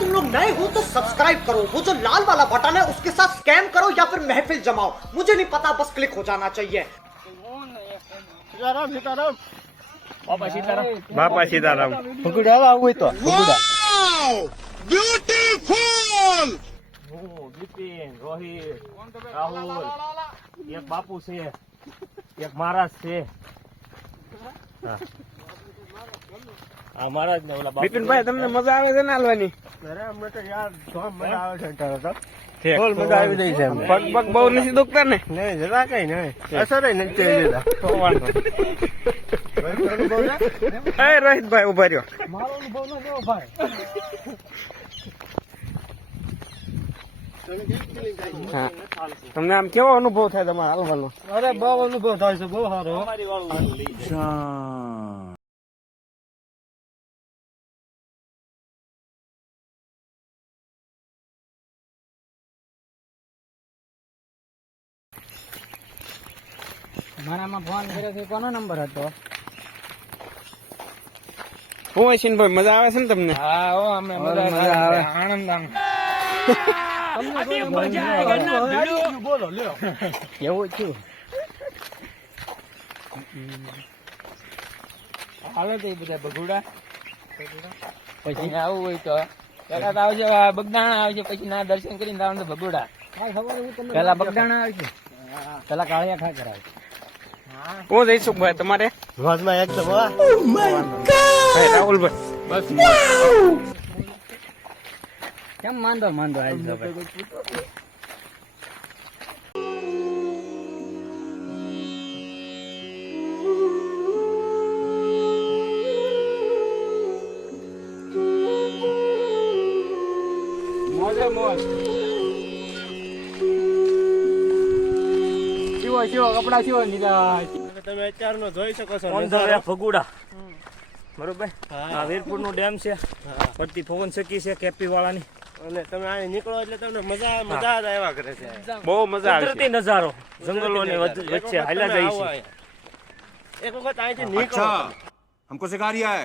तुम लोग नए हो तो सब्सक्राइब करो, वो जो लाल वाला बटन है उसके साथ स्कैम करो या फिर महफिल जमाओ, मुझे नहीं पता, बस क्लिक हो जाना चाहिए। બાપા સીતારામ ભગુડા આવું હોય તો ભગુડા બ્યુટીફુલ હું બિપિન રોહિત રાહુલ એક બાપુ છે એક મહારાજ છે આ મહારાજ ને ઓલા બિપિનભાઈ તમને મજા આવે છે ને હાલવાની? અરે અમને તો યાર જોમ મજા આવે છે અત્યારે તો ઠીક. ફૂલ મજા આવી રહી છે અમને. પગ પગ બહુ નથી દુખતા ને? નહીં જરા કઈ નહીં અસર નથી થઈ જતા તો વાંધો એ રોહિતભાઈ ઉભા રહ્યો. મારો અનુભવ ન કેવો ભાઈ હા તમને આમ કેવો અનુભવ થાય તમારે હાલવાનો? અરે બહુ અનુભવ થાય છે બહુ સારો અમારી વાળું લઈ જાય. મારામાં ફોન કર્યો છે કોનો નંબર હતો? હું અશ્વિનભાઈ મજા આવે છે ને તમને? હા ઓ અમે મજા આવે આનંદ આમ બોલો લ્યો એવું થયું હાલો તો એ બધા બગુડા પછી આવું હોય તો પેલા તો આવશે બગદાણા આવશે પછી ના દર્શન કરીને આવવાનું તો બગુડા પેલા બગદાણા આવશે પેલા કાળિયા ઠાકર આવશે હું જઈશુભાઈ તમારે? વાસમાં એકદમ રાહુલભાઈ બસ કેમ માંદો આવી મોજે મોજ શિવો કપડા શિવો નીકળા તમે અત્યારનો જોઈ શકો છો ભગુડા બરોબર. આ વીરપુર નું ડેમ છે, પડતી પવન સકી છે કેપી વાળાની, અને તમે અહીં નીકળો એટલે તમને મજા જ આવ્યા કરે છે. બહુ મજા આવે. કુદરતી નજારો જંગલોની વચ્ચે હાલ્યા જાય છે. એક વખત અહીંથી નીકળો अच्छा हमको सिखा रिया है।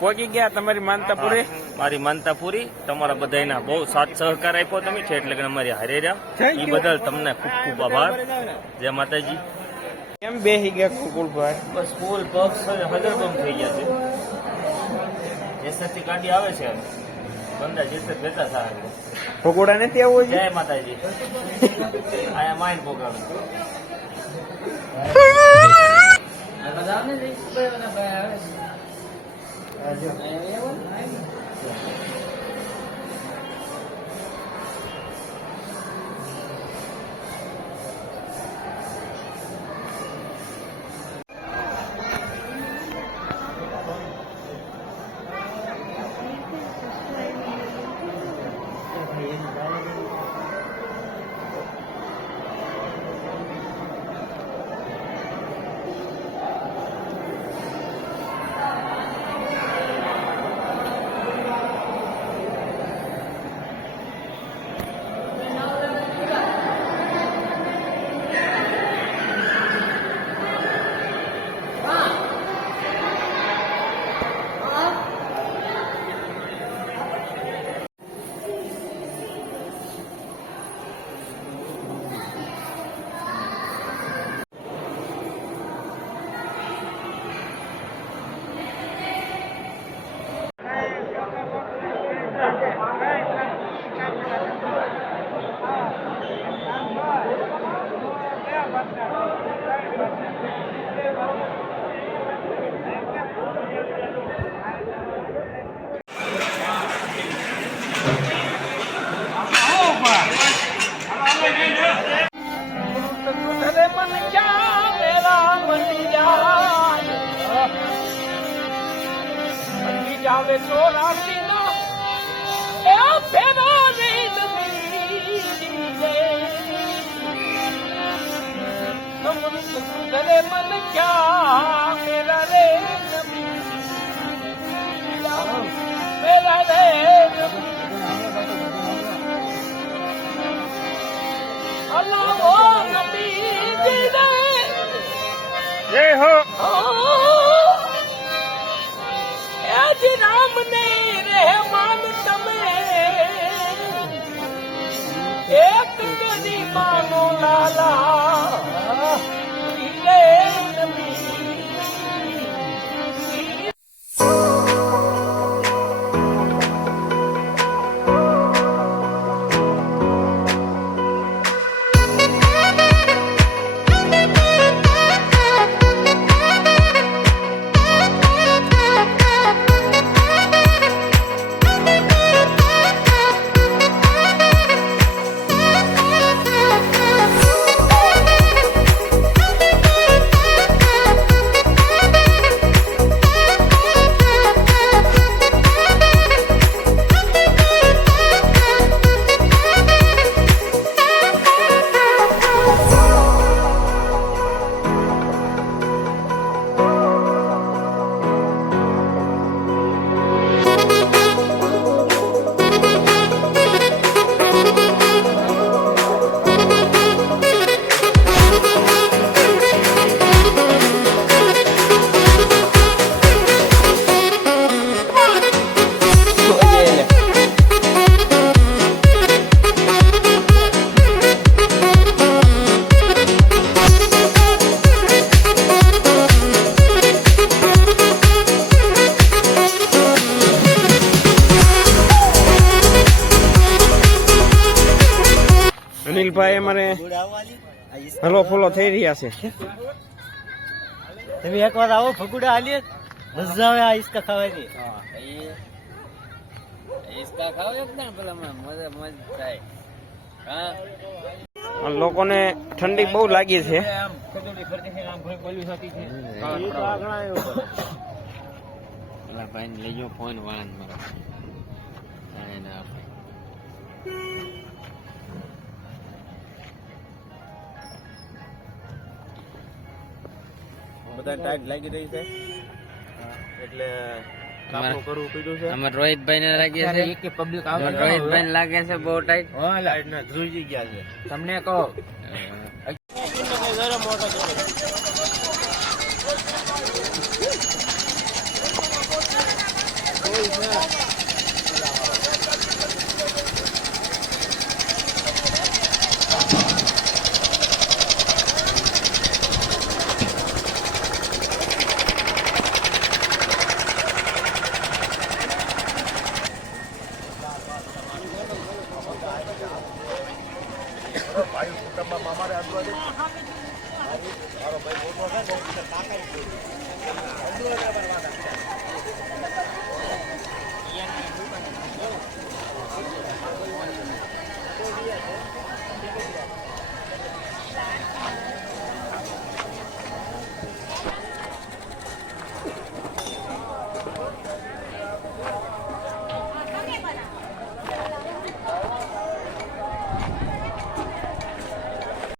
પહોંચી ગયા તમારી માનતા પૂરી? મારી માનતા પૂરી. તમારા બધાના બહુ સાથ સહકાર આપ્યો તમે છે એટલે કે અમારી હારે રહ્યા એ બદલ તમને ખૂબ ખૂબ આભાર. જય માતાજી. કેમ બેસી ગયા કુલભાઈ? બસ ફૂલ પગ હજર બંધ થઈ ગયા છે. જેસરથી ગાડી આવે છે બંદા જેસર જતા થાય ભગોડા નથી આવવું જય માતાજી આયા માઇન પ્રોગ્રામ જય હો રામ ને રહેમાન તમે એક કદી માનો લાલા રે અનિલભાઈ અમારે હલો ફોલો થઈ રહ્યા છે. તમે એકવાર આવો ફગુડા હાલીએ મજા આવે આ ઈસકા ખાવાની. ઈસકા ખાવ એક ને પેલા મજા થાય. હા લોકોને ઠંડી બહુ લાગી છે. આમ કદોડી ફરતી છે આમ કોઈ બોલ્યું થતી છે. પેલા ભાઈ લઈ ગયો ફોન વાળાને મારા બધા ટાઈટ લાગી રહી છે એટલે કાપો કરવું પીડ્યું છે. અમાર રોહિતભાઈ ને લાગે છે પબ્લિક રોહિતભાઈ ને લાગે છે બહુ ટાઈટ. ટાઈટ ના ધ્રુજી ગયા છે. તમને કહો અમારે અંદરો મારો ભાઈ મોટો છે ને કાકા